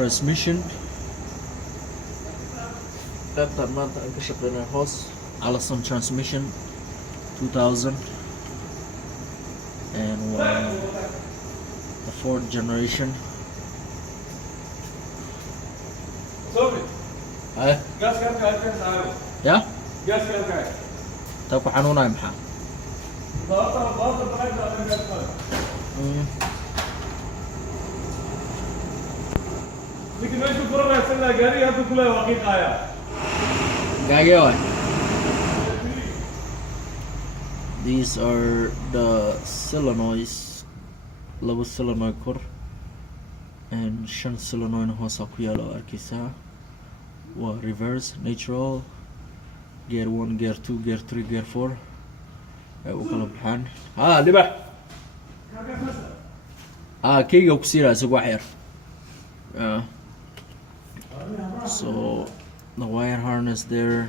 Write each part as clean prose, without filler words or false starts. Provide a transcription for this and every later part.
transmission. qaybtan maanta aan ka shaqeynaa hoos Allison transmission 2000 and the fourth generation. Hey. Yeah? Tahu kau anu naik mah? Gagawin. These are the solenoids, laba solenoid kor and shan solenoid hoos ku yaalo arkaysaa. Waa reverse, neutral, gear 1, gear 2, gear 3, gear 4 ay u kala baxaan. Libax. Keyga ku siira isagu wax yar. So the wire harness there,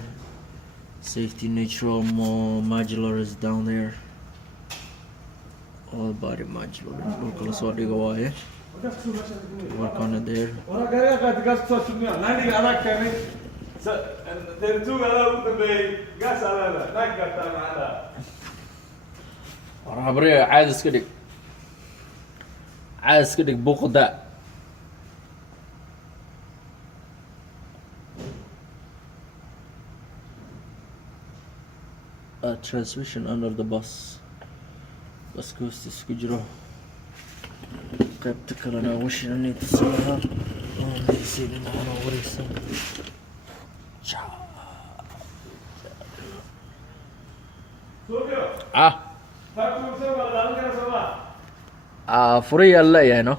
safety neutral, more modular is down there, all body modular. Look at the wire. Work on it there. عبرية عايز كده بوق ده. A transmission under the bus goes to Skujro. قيبت كلنا وش اني تسويها ونسيب معنا وريسا فريا لا يعني